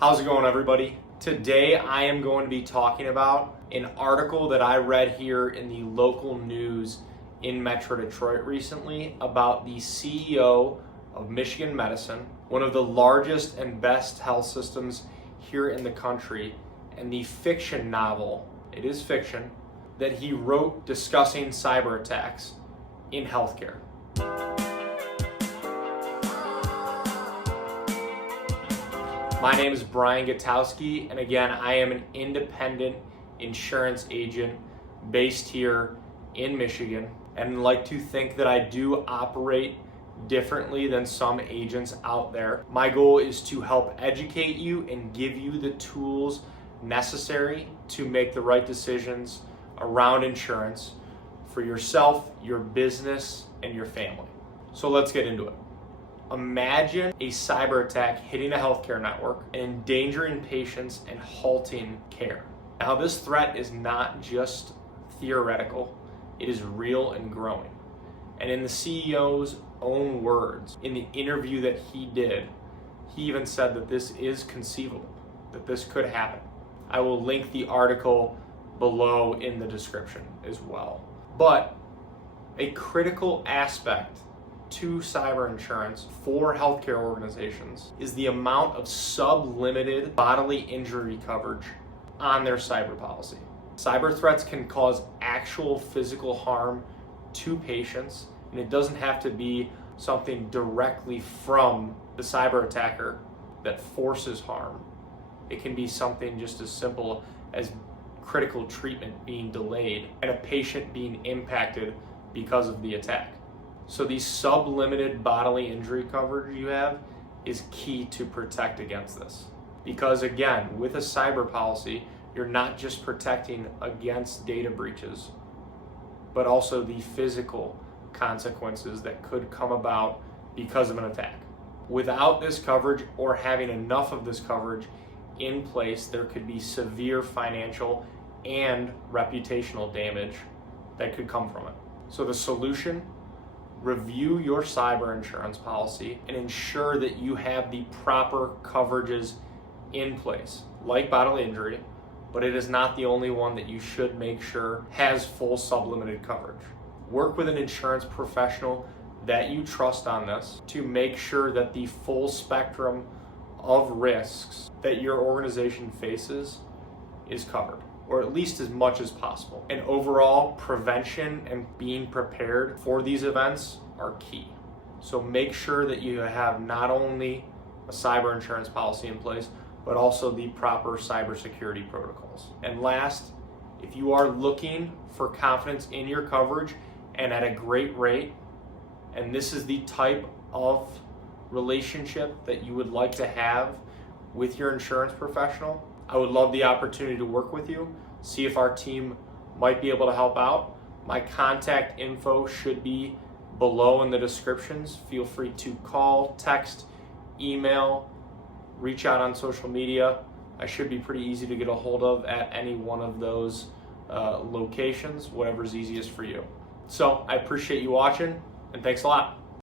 How's it going, everybody? Today I am going to be talking about an article that I read here in the local news in Metro Detroit recently about the CEO of Michigan Medicine, one of the largest and best health systems here in the country, and the fiction novel, it is fiction, that he wrote discussing cyber attacks in healthcare. My name is Brian Gutowski, and again, I am an independent insurance agent based here in Michigan, and like to think that I do operate differently than some agents out there. My goal is to help educate you and give you the tools necessary to make the right decisions around insurance for yourself, your business, and your family. So let's get into it. Imagine a cyber attack hitting a healthcare network and endangering patients and halting care. Now, this threat is not just theoretical, it is real and growing. And in the CEO's own words, in the interview that he did, he even said that this is conceivable, that this could happen. I will link the article below in the description as well. But a critical aspect to cyber insurance for healthcare organizations is the amount of sub-limited bodily injury coverage on their cyber policy. Cyber threats can cause actual physical harm to patients, and it doesn't have to be something directly from the cyber attacker that forces harm. It can be something just as simple as critical treatment being delayed and a patient being impacted because of the attack. So the sub-limited bodily injury coverage you have is key to protect against this. Because again, with a cyber policy, you're not just protecting against data breaches, but also the physical consequences that could come about because of an attack. Without this coverage or having enough of this coverage in place, there could be severe financial and reputational damage that could come from it. So the solution: review your cyber insurance policy and ensure that you have the proper coverages in place, like bodily injury, but it is not the only one that you should make sure has full sublimited coverage. Work with an insurance professional that you trust on this to make sure that the full spectrum of risks that your organization faces is covered, or at least as much as possible. And overall, prevention and being prepared for these events are key. So make sure that you have not only a cyber insurance policy in place, but also the proper cybersecurity protocols. And last, if you are looking for confidence in your coverage and at a great rate, and this is the type of relationship that you would like to have with your insurance professional, I would love the opportunity to work with you, see if our team might be able to help out. My contact info should be below in the descriptions. Feel free to call, text, email, reach out on social media. I should be pretty easy to get a hold of at any one of those locations, whatever's easiest for you. So I appreciate you watching, and thanks a lot.